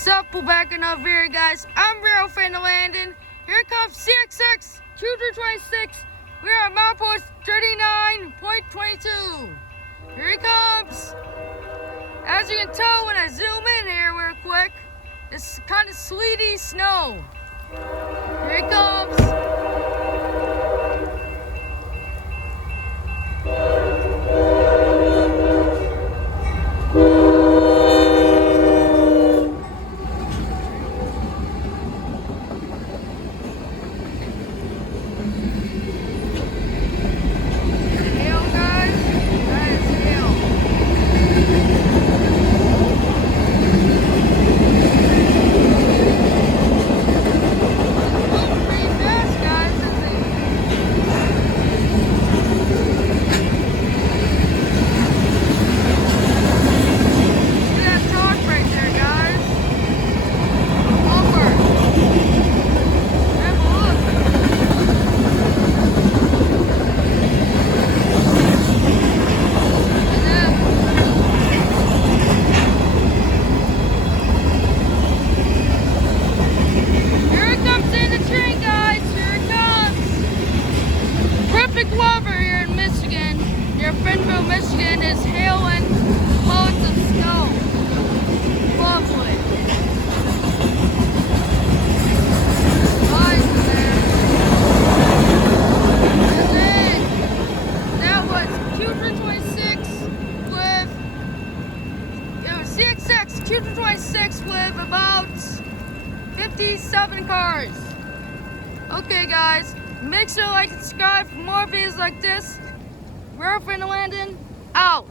Sup, we're back over here, guys. I'm real fan of Landon. Here comes CSX Q326. We're at milepost 39.22. Here he comes. As you can tell when I zoom in here real quick, it's kind of sleety snow. Here he comes. Michigan is hailing loads of snow. Lovely. Nice there. And then that was Q326 with CSX Q326 with about 57 cars. Okay, guys, make sure to like and subscribe for more videos like this. Real friend of Landon, out.